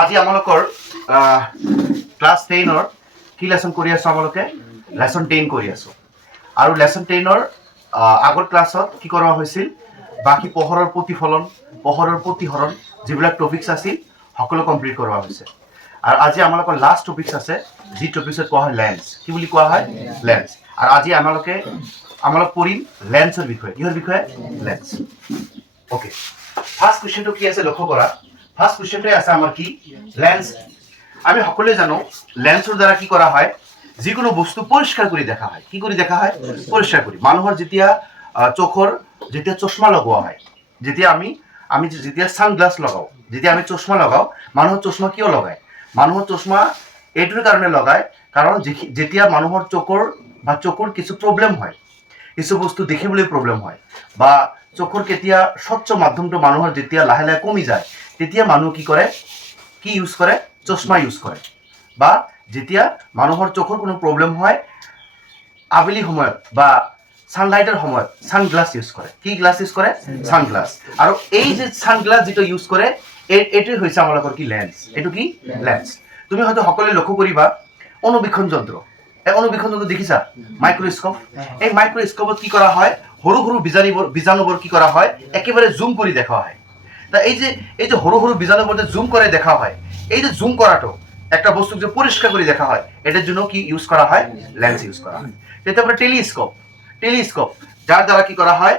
আজি আমালোকৰ ক্লাছ 10ৰ কি লেসন কৰি আছো আমালোকে লেসন 10 কৰি আছো আৰু লেসন 10ৰ আগৰ ক্লাছত কি কৰা হৈছিল বাকি পোহৰৰ প্ৰতিফলন পোহৰৰ প্ৰতিহৰণ যিবিলাক টপিকস আছিল সকলো কমপ্লিট কৰা হৈছে আৰু আজি আমালোকৰ লাষ্ট টপিকস আছে যি টপিকছত কোৱা হয় লেন্স কি বুলি কোৱা হয় লেন্স আৰু আজি আমালোক পঢ়িম লেন্সৰ বিষয়ে কিহৰ বিষয়ে লেন্স ওকে ফাৰ্স্ট কোশ্চেনটো কি আছে লক্ষ্য কৰা ফাৰ্স্ট কোশ্চেনটো আছে আমাৰ কি লেন্স আমি সকলোৱে জানো লেন্সৰ দ্বাৰা কি কৰা হয় যিকোনো বস্তু পৰিষ্কাৰ কৰি দেখা হয় কি কৰি দেখা হয় পৰিষ্কাৰ কৰি মানুহৰ যেতিয়া চোখৰ যেতিয়া চশমা লগোৱা হয় যেতিয়া আমি যেতিয়া সানগ্লাস লগাও যেতিয়া আমি চশমা লগাও মানুহৰ চশমা কিয় লগায় মানুহৰ চশমা এইটোৰ কাৰণে লগায় কাৰণ যেতিয়া মানুহৰ চকুৰ কিছু প্ৰবলেম হয় কিছু বস্তু দেখিবলৈ প্ৰবলেম হয় বা চকুৰ কেতিয়া স্বচ্ছ মাধ্যমটো মানুহৰ যেতিয়া লাহে লাহে কমি যায় তেতিয়া মানুহ কি কৰে কি ইউজ কৰে চশমা ইউজ কৰে বা যেতিয়া মানুহৰ চকুৰ কোনো প্ৰবলেম হয় আবেলি সময়ত বা সানলাইটৰ সময়ত সানগ্লাস ইউজ কৰে কি গ্লাস ইউজ কৰে সানগ্লাস আৰু এই যে সানগ্লাস যেটো ইউজ কৰে এটো হৈছে আমালোকৰ কি লেন্স এটো কি লেন্স তুমি হয়তো সকলোৱে লক্ষ্য কৰিবা অনুবীক্ষণ যন্ত্ৰ এই অনুবীক্ষণ যন্ত্ৰ দেখিছা মাইক্ৰোস্কোপ এই মাইক্ৰোস্কোপত কি কৰা হয় সৰু সৰু বীজাণুবোৰ কি কৰা হয় একেবাৰে জুম কৰি দেখা হয় তা এই যে সৰু সৰু বীজাণুবোৰ জুম করে দেখা হয় এই যে জুম করাটো একটা বস্তু যে পরিষ্কার করে দেখা হয় এটার জন্য কি ইউজ করা হয় লেন্স ইউজ করা হয় তারপরে টেলিস্কোপ যার দ্বারা কি করা হয়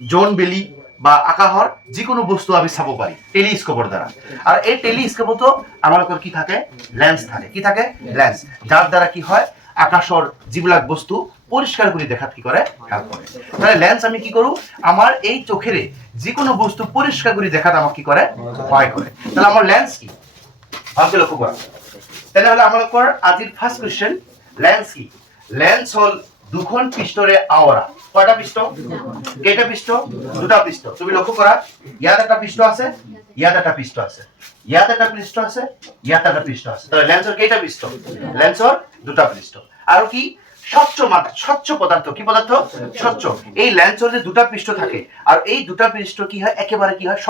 জোন বেলি বা আকাশৰ যিকোনো বস্তু আমি চাব পাৰি টেলিস্কোপৰ দ্বাৰা আৰু এই টেলিস্কোপতো আমালোকৰ কি থাকে লেন্স থাকে কি থাকে লেন্স যাৰ দ্বাৰা কি হয় আকাশৰ যিবিলাক বস্তু পরিষ্কার করে দেখাত কি করে হেল্প করে তাহলে লেন্স আমি কি করু আমার এই চোখেরে যিকোনো বস্তু পরিষ্কার করে দেখাত আমাক কি করে সহায় করে তাহলে আমার লেন্স কি ভালকে লক্ষ্য কৰা তেনেহলে আমালোকৰ আজিৰ ফাৰ্স্ট কোশ্চেন লেন্স কি লেন্স হল দুখন পৃষ্ঠৰে আৱৰা কয়টা পৃষ্ঠ কেইটা পৃষ্ঠ দুটা পৃষ্ঠ তুমি লক্ষ্য কৰা ইয়াত এটা পৃষ্ঠ আছে ইয়াত এটা পৃষ্ঠ আছে ইয়াত এটা পৃষ্ঠ আছে ইয়াত এটা পৃষ্ঠ আছে তাহলে লেন্সৰ কেইটা পৃষ্ঠ লেন্সৰ দুটা পৃষ্ঠ আৰু কি স্বচ্ছ পদাৰ্থ কি পদাৰ্থ স্বচ্ছ এই লেন্সৰ যে দুটা পৃষ্ঠ থাকে আৰু এই দুটা পৃষ্ঠ কি হয় একেবারে কি হয়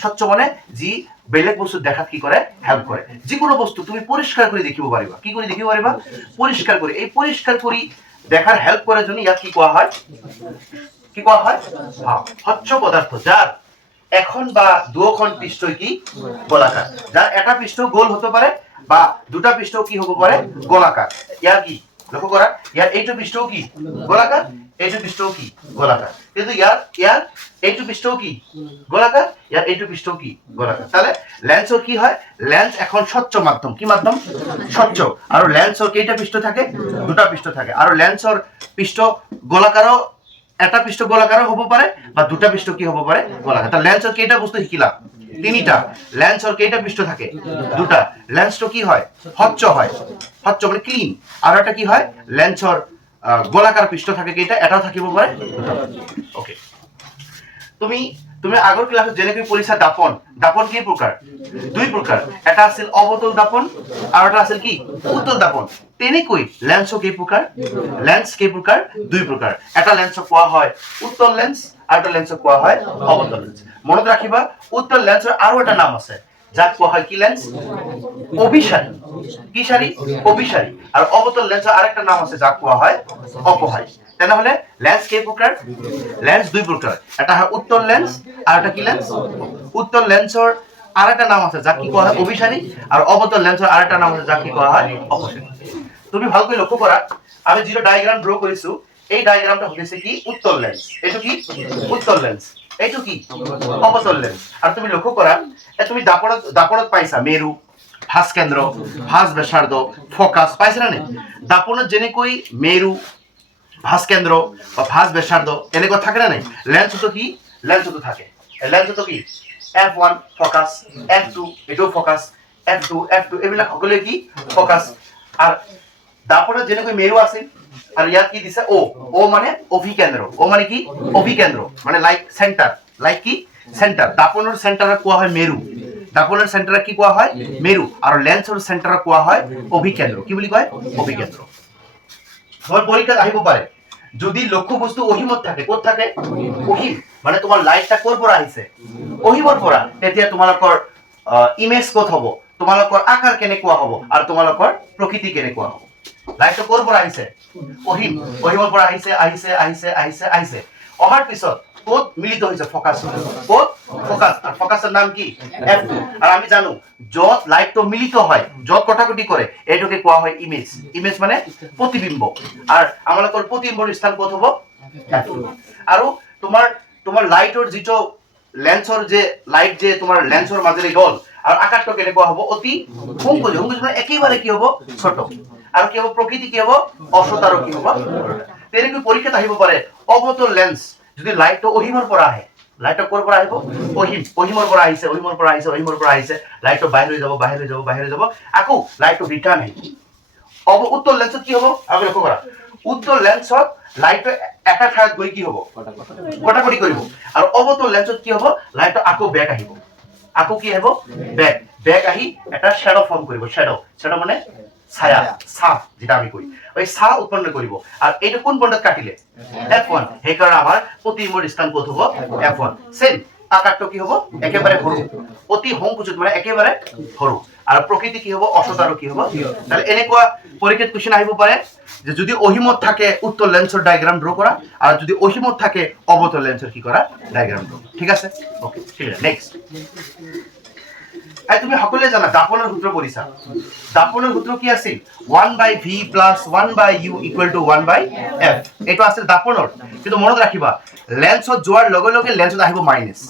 স্বচ্ছ মানে যি বেলেগ বস্তু দেখাত কি করে হেল্প করে যিকোনো বস্তু তুমি পরিষ্কার করে দেখিব পারিবা কি করে দেখিব পারিবা পরিষ্কার করে এই পরিষ্কার কৰি দেখাৰ হেল্প কৰাৰ জন্য ইয়াক কি কোৱা হয় স্বচ্ছ পদার্থ যার এখন বা দুখন পৃষ্ঠ কি গোলাকার যার এটা পৃষ্ঠ গোল হতে পারে বা দুটা পৃষ্ঠ কি হব পারে গোলাকার ইয়ার কি লক্ষ্য করা ইয়ার এইটো পৃষ্ঠও কি গোলাকার এইটো পৃষ্ঠও কি গোলাকার কিন্তু ইয়ার এইটো পৃষ্ঠও কি গোলাকার ইয়ার এইটো পৃষ্ঠও কি গোলাকার তাহলে লেন্সৰ কি হয় লেন্স এখন স্বচ্ছ মাধ্যম কি মাধ্যম স্বচ্ছ আৰু লেন্সৰ কেইটা পৃষ্ঠ থাকে দুটা পৃষ্ঠ থাকে আৰু লেন্সৰ পৃষ্ঠ গোলাকাৰও এটা পৃষ্ঠ গোলাকাৰও হ'ব পাৰে বা দুটা পৃষ্ঠ কি হ'ব পাৰে গোলাকাৰ তাহলে লেন্সৰ কেইটা বস্তু শিকিলা তিনিটা লেন্সৰ কেইটা পৃষ্ঠ থাকে দুটা লেন্সটো কি হয় স্বচ্ছ মানে ক্লিন আৰু এটা কি হয় লেন্সৰ গোলাকাৰ পৃষ্ঠ থাকে কেইটা এটাও থাকিব পাৰে ওকে তুমি আগৰ ক্লাছত যেনেকৈ পঢ়িছা দাপন কি প্ৰকাৰ দুই প্ৰকাৰ এটা আছিল অবতল দাপন আৰু এটা আছিল কি উত্তল দাপন তেনেকৈ লেন্সও কি প্ৰকাৰ দুই প্ৰকাৰ এটা লেন্সক কোৱা হয় উত্তল লেন্স আৰু এটা লেন্সক কোৱা হয় অবতল লেন্স মনত ৰাখিবা উত্তল লেন্সৰ আৰু এটা নাম আছে যাক কোৱা হয় কি লেন্স অভিসাৰী আৰু অবতল লেন্সৰ আৰেকটা নাম আছে যাক কোৱা হয় অপহাৰী তেনেহলে লেন্স কেই প্ৰকাৰ লেন্স দুই প্ৰকাৰ এটা হয় উত্তল লেন্স আৰু এটা কি লেন্স উত্তল লেন্সৰ আৰেকটা নাম আছে যাক কি কোৱা হয় অভিসাৰী আৰু অবতল লেন্সৰ আৰেকটা নাম আছে যাক কি কোৱা হয় অপসাৰী তুমি ভালকৈ লক্ষ্য কৰা আমি যেটো ডায়াগ্ৰাম ড্ৰ কৰিছো এই ডায়াগ্রামটা হৈছে কি উত্তল লেন্স এইটো কি উত্তল লেন্স এইটো কি অবতল লেন্স আৰু তুমি লক্ষ্য কৰা তুমি দাপনত পাইছা মেৰু ভাঁজ কেন্দ্ৰ ভাঁজ ব্যাসাৰ্ধ ফোকাস পাইছা না দাপনত যেনেকৈ মেৰু ভাঁজ কেন্দ্ৰ বা ভাঁজ ব্যাসাৰ্ধ এনেকুৱা থাকে না নাই লেন্সতো থাকে লেন্সতো কি F1 ফোকাস F2 এটো ফোকাস F2 এইবিলাক সকলে কি ফোকাস আর দাপনত যেনেকৈ মেৰু আছে আৰ ইয়াত কি দিছে ও মানে অভিকেন্দ্ৰ ও মানে কি অভিকেন্দ্ৰ মানে লাইক সেন্টাৰ দাপনৰ সেন্টাৰক কোৱা হয় মেৰু দাপনৰ সেন্টাৰক কি কোৱা হয় মেৰু আৰু লেন্সৰ সেন্টাৰক কোৱা হয় অভিকেন্দ্ৰ কি বুলি কয় অভিকেন্দ্ৰ তোমাৰ পৰীক্ষাত আহিব পাৰে যদি লক্ষ্য বস্তু অহিমত থাকে ক'ত থাকে অহিম মানে তোমাৰ লাইটটা ক'ৰ পৰা আহিছে অহিমৰ পৰা তেতিয়া তোমালোকৰ ইমেজ ক'ত হ'ব তোমালোকৰ আকাৰ কেনেকুৱা হ'ব আৰু তোমালোকৰ প্ৰকৃতি কেনেকুৱা হ'ব লাইটটো ক'ৰ পৰা আহিছে অহিমৰ পৰা আহিছে অহাৰ পিছত ক'ত মিলিত হৈছে ফকাস ক'ত ফকাস আৰু ফকাসৰ নাম কি F2 আৰু আমি জানো য'ত লাইটটো মিলিত হয় য'ত কটাকটি কৰে এইটোকে কোৱা হয় ইমেজ মানে প্ৰতিবিম্ব আৰু আমালোকৰ প্ৰতিবিম্বৰ স্থান ক'ত হ'ব F2 আৰু তোমাৰ লাইটৰ যিটো লেন্সৰ যে লাইট যে তোমাৰ লেন্সৰ মাজেৰে গ'ল আৰু আকাৰটো কেনেকুৱা হ'ব অতি সংকোচ মানে একেবাৰে কি হ'ব ছোট আৰু কি হ'ব প্ৰকৃতি কি হ'ব অসত আৰু কি হ'ব তেনেকৈ পৰীক্ষাত আহিব পাৰে অৱতল লেন্স যদি লাইটটো অহিমৰ পৰা আহে লাইটটো ক'ৰ পৰা আহিব অহিমৰ পৰা আহিছে লাইটটো বাহিৰ হৈ যাব আকৌ লাইটটো ৰিটাৰ্ণ আহিব উত্তৰ লেন্সত কি হ'ব আপুনি লক্ষ্য কৰা উত্তৰ লেন্সত লাইটটো এটা ঠাইত গৈ কি হ'ব কটাকটি কৰিব আৰু অৱতল লেন্সত কি হ'ব লাইটটো আকৌ বেক আহিব আকৌ কি হ'ব বেক আহি এটা শ্যাডো ফৰ্ম কৰিব শ্যাডো মানে ছায়া ছাপ যেটা আমি কই ওই ছায়া উৎপন্ন কৰিব আৰু এইটো কোন পয়েন্টত কাটিলে F1 সেই কাৰণে আমাৰ প্ৰতিবিম্বৰ স্থান ক'ত হ'ব F1 সেম আকাৰটো কি হ'ব একেবাৰে সৰু অতি সংকুচিত মানে একেবাৰে সৰু আৰু প্ৰকৃতি কি হ'ব অসত আৰু কি হ'ব তাহলে এনেকুৱা পৰীক্ষাত কোৱেশ্চন আহিব পাৰে যে যদি অহিমত থাকে উত্তল লেন্সৰ ডায়াগ্ৰাম ড্ৰ কৰা আৰু যদি অহিমত থাকে অবতল লেন্সৰ কি কৰা ডায়াগ্ৰাম ড্ৰ ঠিক আছে ওকে ঠিক আছে নেক্সট তুমি সকলোৱে জানা দাপনৰ সূত্ৰ পঢ়িছা দাপনৰ সূত্ৰ কি আছিল 1/v + 1/u = 1/f এটো আছিল দাপনৰ কিন্তু মনত ৰাখিবা লেন্সত যোৱাৰ লগে লগে লেন্সত আহিব মাইনাস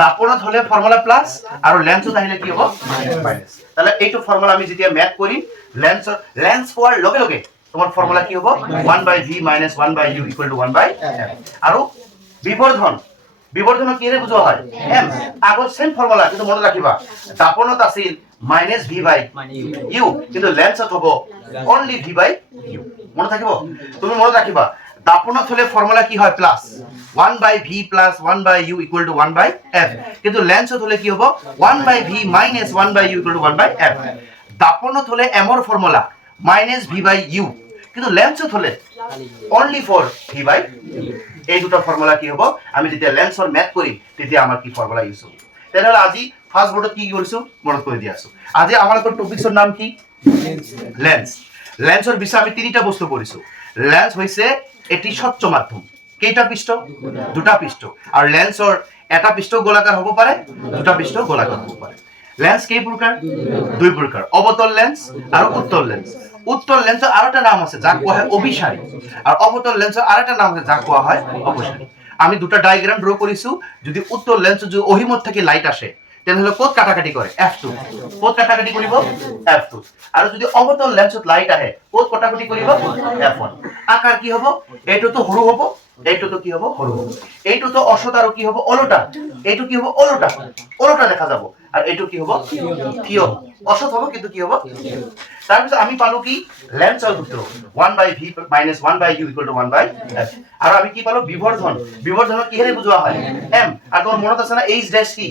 দাপনত হলে ফৰ্মুলা প্লাস আৰু লেন্সত আহিলে কি হ'ব মাইনাস তাহলে এইটো ফৰ্মুলা আমি যেতিয়া ম্যাথ কৰিম লেন্স পোৱাৰ লগে লগে তোমাৰ ফৰ্মুলা কি হ'ব 1/v - 1/u = 1/f আৰু বিবৰ্ধন কিৰে বুঝা হয় m আগৰ সেম ফৰ্মুলা কিন্তু মনত ৰাখিবা দাপনত আছিল -v/u কিন্তু লেন্সত হ'ব only v/u মনত থাকিব তুমি মনত ৰাখিবা দাপনত হলে ফর্মুলা কি হয় প্লাস 1/v + 1/u = 1/f কিন্তু লেন্সত হলে কি হ'ব 1/v - 1/u = 1/f দাপনত হলে m এর ফর্মুলা -v/u কিন্তু লেন্সত হলে only for v/u এই দুটো ফর্মুলা কি হ'ব আমি যেতিয়া লেন্সৰ ম্যাথ কৰিম তেতিয়া আমাৰ কি ফৰ্মুলা ইউজ হ'ব তেনেহলে আজি ফাৰ্স্ট বোৰ্ডত কি কৰিছো মনত কৰি দি আছো আজি আমাৰ টপিকছৰ নাম কি লেন্সৰ বিষয়ে আমি তিনিটা বস্তু পঢ়িছো লেন্স হৈছে এটি স্বচ্ছ মাধ্যম কেইটা পৃষ্ঠ দুটা পৃষ্ঠ আৰু লেন্সৰ এটা পৃষ্ঠ গোলাকাৰ হ'ব পাৰে দুটা পৃষ্ঠ গোলাকাৰ হ'ব পাৰে লেন্স কেই প্ৰকাৰ দুই প্ৰকাৰ অবতল লেন্স আৰু উত্তল লেন্স উত্তল লেন্সৰ আৰেকটা নাম আছে যাক কোৱা হয় অভিসাৰী আৰু অবতল লেন্সৰ আৰেকটা নাম আছে যাক কোৱা হয় অপসাৰী আমি দুটা ডায়াগ্ৰাম ড্ৰ কৰিছো যদি উত্তল লেন্স যদি অহিমত থেকে লাইট আসে তেনেহলে ক'ত কাটাকাটি কৰে F2 ক'ত কাটাকাটি কৰিব F2 আৰু যদি অবতল লেন্সত লাইট আহে ক'ত কাটাকাটি কৰিব F1 আকাৰ কি হ'ব এইটো তো সৰু হ'ব এইটো তো কি হ'ব সৰু হ'ব এইটো তো অসত আৰু কি হ'ব ওলোটা এইটো কি হ'ব ওলোটা দেখা যাব আর এইটো কি হ'ব থিয় অসত হ'ব কিন্তু কি হ'ব তাৰ পিছত আমি পালো কি লেন্সৰ সূত্ৰ 1/v - 1/u = 1/f আৰু আমি কি পালো বিবৰ্ধন কিহেৰে বুজোৱা হয় m আৰু তোমাৰ মনত আছে না h ড্যাশ কি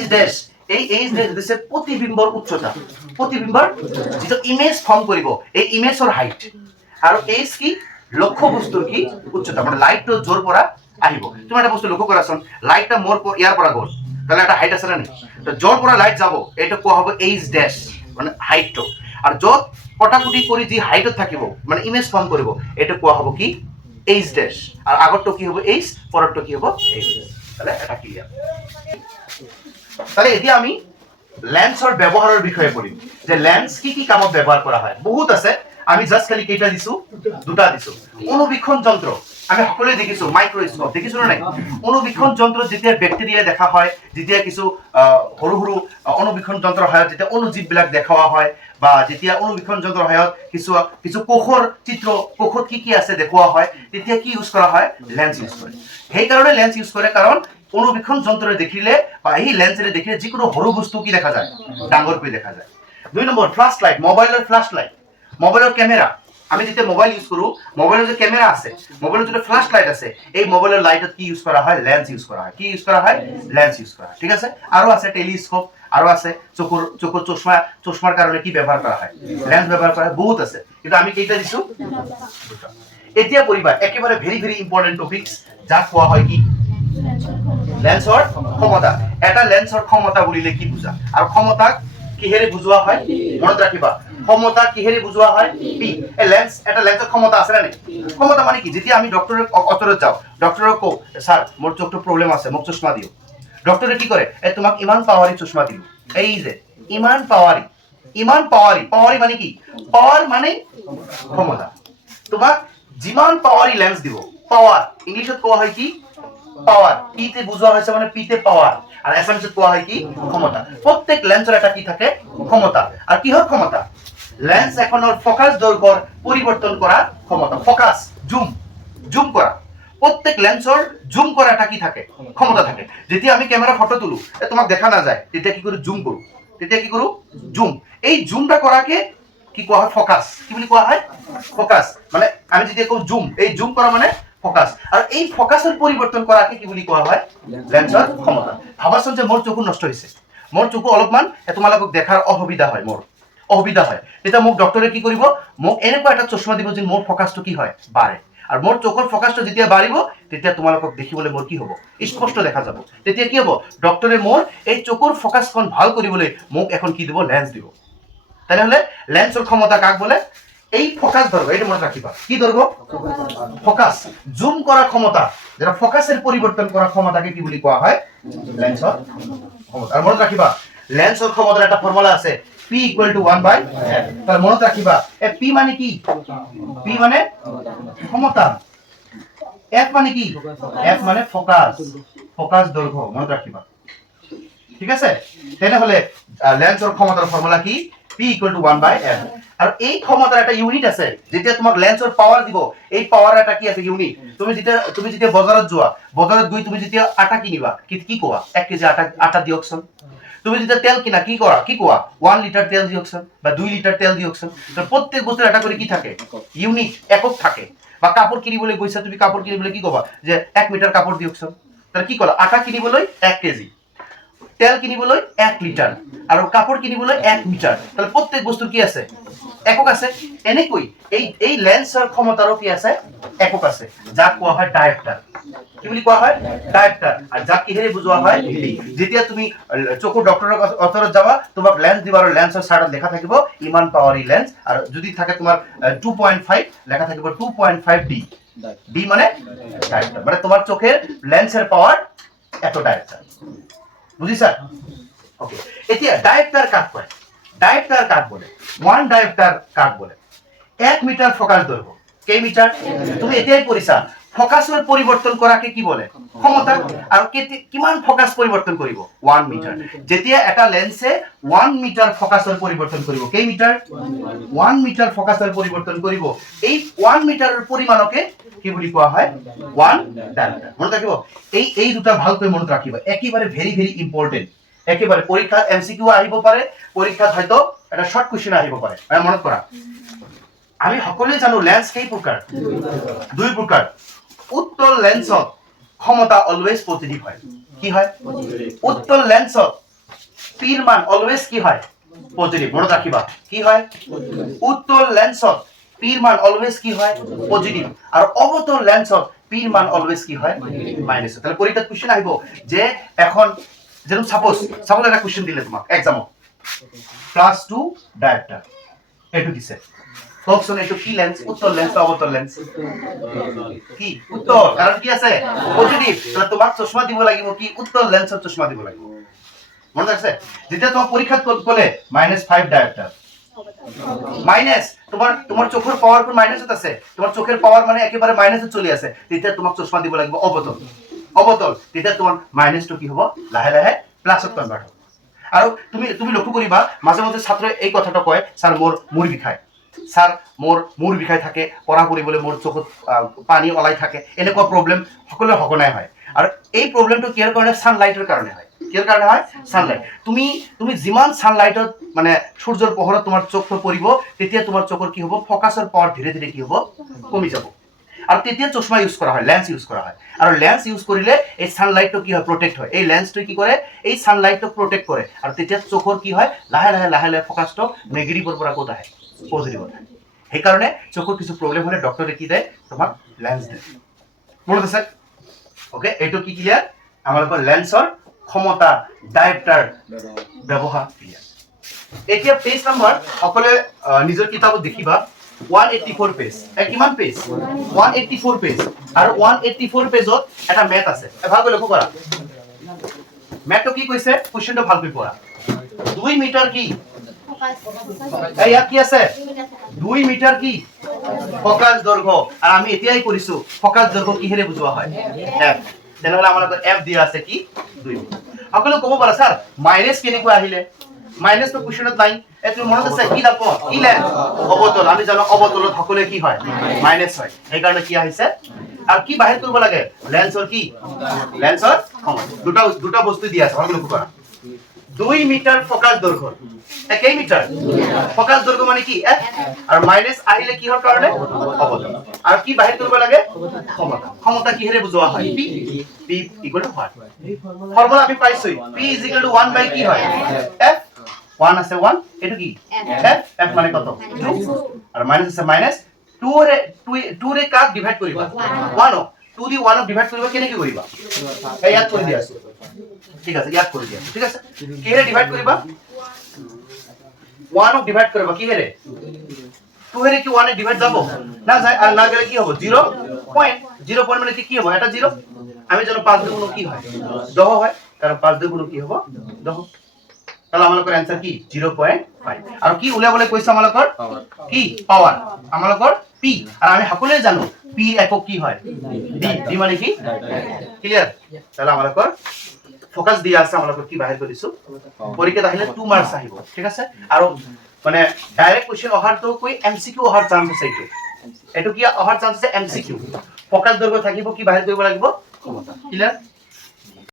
h ড্যাশ এই h ড্যাশ দিছে প্ৰতিবিম্বৰ উচ্চতা প্ৰতিবিম্বৰ যেটো ইমেজ ফৰ্ম কৰিব এই ইমেজৰ হাইট আৰু h কি লক্ষ্য বস্তুৰ কি উচ্চতা মানে লাইটটো জোৰ পৰা আহিব তুমি এটা বস্তু লক্ষ্য কৰাচোন লাইটটা মোৰ ইয়াৰ পৰা গ'ল তাহলে এটা হাইট আছে না তো জোৰ পৰা লাইট যাব এটা কোৱা হ'ব h ড্যাশ মানে হাইটটো আৰ যত কটাকুটি কৰি যি হাইটত থাকিব মানে ইমেজ ফৰ্ম কৰিব এটা কোৱা হ'ব কি h ড্যাশ আৰ আগৰটো কি হ'ব h পৰৰটো কি হ'ব h তাহলে এটা ক্লিয়াৰ তাহলে এতিয়া আমি লেন্সৰ ব্যৱহাৰৰ বিষয়ে পঢ়িম যে লেন্স কি কামত ব্যৱহাৰ কৰা হয় বহুত আছে আমি জাস্ট খালি কেইটা দিছো দুটা দিছো অনুবীক্ষণ যন্ত্র আমি সকলোৱে দেখিছো মাইক্ৰোস্কোপ দেখিছো না নাই অনুবীক্ষণ যন্ত্ৰ যেতিয়া ব্যাকটেৰিয়া দেখা হয় যেতিয়া কিছু সৰু সৰু অনুবীক্ষণ যন্ত্ৰ হয় যেতিয়া অনুজীৱ বিলাক দেখাৱা হয় বা যেতিয়া অনুবীক্ষণ যন্ত্ৰ হয় কিছু কোষৰ চিত্ৰ কোষত কি আছে দেখুওৱা হয় তেতিয়া কি ইউজ কৰা হয় লেন্স ইউজ কৰে সেই কাৰণে লেন্স ইউজ কৰে কাৰণ অনুবীক্ষণ যন্ত্ৰে দেখিলে বা এই লেন্সৰে দেখিলে যিকোনো সৰু বস্তু কি দেখা যায় ডাঙৰ কৰি দেখা যায় দুই নম্বৰ ফ্ল্যাশ লাইট মোবাইলৰ ফ্ল্যাশ লাইট মোবাইলৰ ক্যামেৰা আমি যেতিয়া মোবাইল ইউজ কৰো মোবাইলৰ যে ক্যামেৰা আছে মোবাইলৰ যে ফ্ল্যাশ লাইট আছে এই মোবাইলৰ লাইটত কি ইউজ কৰা হয় লেন্স ইউজ কৰা হয় কি ইউজ কৰা হয় লেন্স ইউজ কৰা হয় ঠিক আছে আৰু আছে টেলিস্কোপ আৰু আছে চকুৰ চশমাৰ কাৰণে কি ব্যৱহাৰ কৰা হয় লেন্স ব্যৱহাৰ কৰা বহুত আছে কিন্তু আমি কেইটা দিছো এতিয়া পঢ়িবা একেবাৰে ভেৰি ভেৰি ইম্পৰ্টেন্ট টপিকস যাক কোৱা হয় কি লেন্সৰ ক্ষমতা এটা লেন্সৰ ক্ষমতা বুলিলে কি বুজা আৰু ক্ষমতা কিহেৰে বুজোৱা হয় মনত ৰাখিবা ক্ষমতা কিহেৰে বুজোৱা হয় পি এ লেন্স এটা লেন্সৰ ক্ষমতা আছে না ক্ষমতা মানে কি যেতিয়া আমি ডক্টৰৰ ওচৰত যাওঁ ডক্টৰক কওঁ স্যাৰ মোৰ চকুৰ প্ৰব্লেম আছে মোক চশমা দিও ডক্টৰে কি কৰে এ তোমাক ইমান পাৱাৰী চশমা দিও এই যে ইমান পাৱাৰী পাৱাৰী মানে কি পাৱাৰ মানে ক্ষমতা তোমাক যিমান পাৱাৰী লেন্স দিব পাৱাৰ ইংলিশত কোৱা হয় কি পাৱাৰ পিতে বুজোৱা হৈছে মানে পিতে পাৱাৰ আৰ এসামিছত কোৱা হয় কি ক্ষমতা প্ৰত্যেক লেন্সৰ এটা কি থাকে ক্ষমতা আৰ কিহৰ ক্ষমতা লেন্স এখনৰ ফোকাস দৈৰ্ঘ্যৰ পৰিবৰ্তন কৰা ক্ষমতা ফোকাস জুম কৰা প্ৰত্যেক লেন্সৰ জুম কৰা এটা কি থাকে ক্ষমতা থাকে যেতিয়া আমি ক্যামেৰা ফটো তুলু তোমাক দেখা না যায় তেতিয়া কি কৰো জুম এই জুমটা কৰাকে কি কোৱা হয় ফোকাস কি বুলি কোৱা হয় ফোকাস মানে আমি যেতিয়া কওঁ জুম এই জুম কৰা মানে ফোকাস আৰ এই ফোকাসেৰ পৰিবৰ্তন কৰাকে কি বুলি কোৱা হয় লেন্সৰ ক্ষমতা ভাবাচোন যে মোৰ চকু নষ্ট হৈছে মোৰ চকু অলপমান তোমালোকক দেখাৰ অসুবিধা হয় তেতিয়া মোক ডক্টৰে কি কৰিব মোক এনেকুৱা এটা চশমা দিব যে মোৰ ফোকাসটো কি হয় বাঢ়ে আৰ মোৰ চকুৰ ফোকাসটো যেতিয়া বাঢ়িব তেতিয়া তোমালোকক দেখিবলৈ মোৰ কি হ'ব স্পষ্ট দেখা যাব তেতিয়া কি হ'ব ডক্টৰে মোৰ এই চকুৰ ফোকাসখন ভাল কৰিবলৈ মোক এখন কি দিব লেন্স দিব তাহলে লেন্সৰ ক্ষমতা কাক বলে এই ফোকাস দৈর্ঘ্য এটা মনে রাখিবা কি দৈর্ঘ্য ফোকাস জুম করা ক্ষমতা যেটা ফোকাসের পরিবর্তন করা ক্ষমতাকে কি বলি কোয়া হয় লেন্সর ক্ষমতা আর মনে রাখিবা লেন্সর ক্ষমতার একটা ফর্মুলা আছে p = 1/f তাহলে মনে রাখিবা এ p মানে কি p মানে ক্ষমতা f মানে কি f মানে ফোকাস দৈর্ঘ্য মনে রাখিবা ঠিক আছে তাহলে লেন্সর ক্ষমতার ফর্মুলা কি p = 1/f আর এই ক্ষমতার একটা ইউনিট আছে যেটা তোমাক লেন্সৰ পাওয়াৰ দিব এই পাওয়াৰ একটা কি আছে ইউনিট তুমি যেটা বাজাৰত যোৱা বাজাৰত গৈ তুমি যেটা আটা কিনিবা কি কোৱা 1 কেজি আটা দিয়কচোন তুমি যেটা তেল কিনা কি কোৱা 1 লিটার তেল দিয়কচোন বা 2 লিটার তেল দিয়কচোন তো প্রত্যেক বস্তুর একটা করে কি থাকে ইউনিট একক থাকে বা কাপড় কিনিবলৈ গৈছা তুমি কাপড় কিনিবলৈ কি কবা যে 1 মিটার কাপড় দিয়কচোন তাহলে কি কলা আটা কিনিবলৈ 1 কেজি তেল কিনিবলৈ 1 লিটার আর কাপড় কিনিবলৈ 1 মিটার তাহলে প্রত্যেক বস্তুর কি আছে একক আছে এনেকৈ এই লেন্সৰ ক্ষমতাৰো কি আছে একক আছে যাক কোৱা হয় ডায়োপ্টাৰ কি বুলি কোৱা হয় ডায়োপ্টাৰ আৰ যাক কিহেৰে বুজোৱা হয় যেতিয়া তুমি চকুৰ ডক্টৰৰ ওচৰত যাবা তোমাক লেন্স দিবা আৰু লেন্সৰ চাৰ্টত লেখা থাকিব ইমান পাৱাৰী লেন্স আৰু যদি থাকে তোমাৰ 2.5 লেখা থাকিব 2.5 ডি মানে ডায়োপ্টাৰ মানে তোমাৰ চোখের লেন্সের পাওয়ার এত ডায়োপ্টার বুঝিছা ওকে এতিয়া ডায়োপ্টার কাক বলে ওয়ান ডায়োপ্টার কাক বলে 1 মিটার ফোকাস দৈর্ঘ্য কেই মিটার তুমি এতিয়াই পড়িছা ফোকাসৰ পৰিবৰ্তন কৰাকে কি বলে ক্ষমতা আৰু কিমান ফোকাস পৰিবৰ্তন কৰিব 1 মিটাৰ যেতিয়া এটা লেন্সে 1 মিটাৰ ফোকাসৰ পৰিবৰ্তন কৰিব কেই মিটাৰ 1 মিটাৰ ফোকাসৰ পৰিবৰ্তন কৰিব এই 1 মিটাৰৰ পৰিমাণকে কি বুলি কোৱা হয় 1 ডায়োপ্টাৰ মনত ৰাখিব এই দুটা ভালকৈ মনত ৰাখিবা একেবাৰে ভেৰি ইম্পৰ্টেন্ট একেবাৰে পৰীক্ষা এমসিকিউ আহিব পাৰে পৰীক্ষাত হয়তো এটা শৰ্ট কোশ্চেন আহিব পাৰে মনত কৰা আমি সকলোৱে জানো লেন্স কেই প্ৰকাৰ দুই প্ৰকাৰ উত্তল লেন্সত ক্ষমতা অলওয়েজ পজিটিভ হয় কি হয় উত্তল লেন্সত পিৰ মান অলওয়েজ কি হয় পজিটিভ মনত ৰাখিবা কি হয় উত্তল লেন্সত পিৰ মান অলওয়েজ কি হয় পজিটিভ আৰ অবতল লেন্সত পিৰ মান অলওয়েজ কি হয় মাইনাস তাহলে পরীক্ষাত কোশ্চেন আহিব যে এখন যেরকম সাপোজ একটা কোশ্চেন দিলে তোমাক এক্সামত +2 ডায়োপ্টার এটু দিছে কওকচোন এটু কি লেন্স উত্তল লেন্স অবতল লেন্স কি উত্তল কারণ কি আছে পজিটিভ তাহলে তোমাক চশমা দিব লাগিব কি উত্তল লেন্সৰ চশমা দিব লাগিব মনত আছে যেতিয়া তোমাক পরীক্ষাত কলে -5 ডায়োপ্টার মাইনাস তোমার চোখের পাওয়ার কোন মাইনাসত আছে তোমার চোখের পাওয়ার মানে একেবারে মাইনাসে চলে আছে তেতিয়া তোমাক চশমা দিব লাগিব অবতল তেতিয়া তোমার মাইনাসটো কি হ'ব লাহে লাহে প্লাসত কনভার্ট হ'ব আৰু তুমি লক্ষ্য কৰিবা মাঝে মাঝে ছাত্ৰই এই কথাটো কয় স্যাৰ মোৰ মূৰ বিষায় স্যাৰ মোৰ মূৰ বিষায় থাকে পঢ়া কৰিবলৈ মোৰ চকুত পানী ওলাই থাকে এনেকুৱা প্ৰবলেম সকলোৰে সঘনাই হয় আৰু এই প্ৰবলেমটো কিহৰ কাৰণে সানলাইটৰ কাৰণে হয় কিহৰ কাৰণে হয় সানলাইট তুমি যিমান সানলাইটত মানে সূৰ্যৰ পোহৰত তোমাৰ চকুটো পৰিব তেতিয়া তোমাৰ চকুৰ কি হ'ব ফোকাসৰ পাৱাৰ ধীৰে ধীৰে কি হ'ব কমি যাব আৰ তেতিয়া চশমা ইউজ কৰা হয় লেন্স ইউজ কৰা হয় আৰ লেন্স ইউজ কৰিলে এই সানলাইটটো কি হয় প্ৰোটেক্ট হয় এই লেন্সটো কি কৰে এই সানলাইটটো প্ৰোটেক্ট কৰে আৰ তেতিয়া চকুৰ কি হয় লাহে লাহে ফোকাসটো নেগেটিভৰ পৰা কোত আহে পজিটিভ হয় সেই কাৰণে চকুৰ কিছু প্ৰবলেম হলে ডক্টৰে কি দেয় তোমাক লেন্স দেয় মনত আছে ওকে এটো কি ক্লিয়ার আমালোকৰ লেন্সৰ ক্ষমতা ডায়েপ্টাৰ ব্যৱহাৰ ক্লিয়াৰ এতিয়া পেজ নম্বৰ সকলে নিজৰ কিতাপত দেখিবা 184 পেজ কিমান পেজ 184 পেজ আৰু 184 পেজত এটা মেথ আছে ভালকৈ লক্ষ্য কৰা মেথটো কি কৈছে কোৱেশ্চনটো ভালকৈ পঢ়া 2 মিটাৰ কি ইয়াত কি আছে 2 মিটাৰ কি ফোকাস দৈৰ্ঘ্য আৰু আমি এতিয়াই কৰিছো ফোকাস দৈৰ্ঘ্য কিহেৰে বুজোৱা হয় f তেনেহলে আমালোকৰ f দিয়া আছে কি 2 মিটাৰ সকলো ক'ব পাৰা স্যাৰ মাইনাস কেনেকৈ আহিলে মাইনাস তো কোৱেশ্চনত নাই এটো মনত আছে কি দাপ কি লেন অবতল আমি জানো অবতলত সকলে কি হয় মাইনাস হয় এই কাৰণে কি আহিছে আৰু কি বাহিৰ কৰিব লাগে লেন্সৰ কি লেন্সৰ দুটা বস্তু দিয়া আছে সকলো লক্ষ্য কৰা 2 মিটাৰ ফোকাস দৈৰ্ঘ্য কেই মিটাৰ ফোকাস দৈৰ্ঘ্য মানে কি f আৰু মাইনাস আহিলে কিহৰ কাৰণে অবতল আৰু কি বাহিৰ কৰিব লাগে ক্ষমতা কিহেৰে বুজোৱা হয় p equal to what formula আমি পাইছো p 1 বাই কি হয় f 1 আছে 1 এটো কি f মানে কত 2 আৰু মাইনাস আছে মাইনাস 2 ৰে কাক ডিভাইড কৰিবা 1 2 দি 1 ডিভাইড কৰিবা কেনেকৈ কৰিবা এই ইয়াত কৰি দিয়া আছে ঠিক আছে ইয়াত কৰি দিয়া ঠিক আছে কিহেৰে ডিভাইড কৰিবা 1 ডিভাইড কৰিবা কিহেৰে 2 ৰে কি 1 ডিভাইড যাব না যায় আর না গেলে কি হবে 0 পয়েন্ট মানে কি হবে এটা 0 আমি জানো 5 দুগুণ কি হয় 10 হয় কারণ 5 দুগুণ কি হবে 10 তাহলে আমাদের आंसर কি 0.5 আর কি উলাবলে কইছে আমাদের কি পাওয়ার আমাদের p আর আমি সকলে জানো p একক কি হয় d মানে কি ক্লিয়ার তাহলে আমাদের ফোকাস দিয়া আছে আমাদের কি বাহিৰ কৰিছো পৰীক্ষাত আহিলে 2 মাৰ্কস আহিব ঠিক আছে আৰু মানে ডাইৰেক্ট কোশ্চেন অহাৰ তো কই এমসিকিউ অহাৰ চান্স আছে এটো কি অহাৰ চান্স আছে এমসিকিউ ফোকাস দৈৰ্ঘ্য থাকিব কি বাহিৰ কৰিব লাগিব ক্ষমতা ক্লিয়াৰ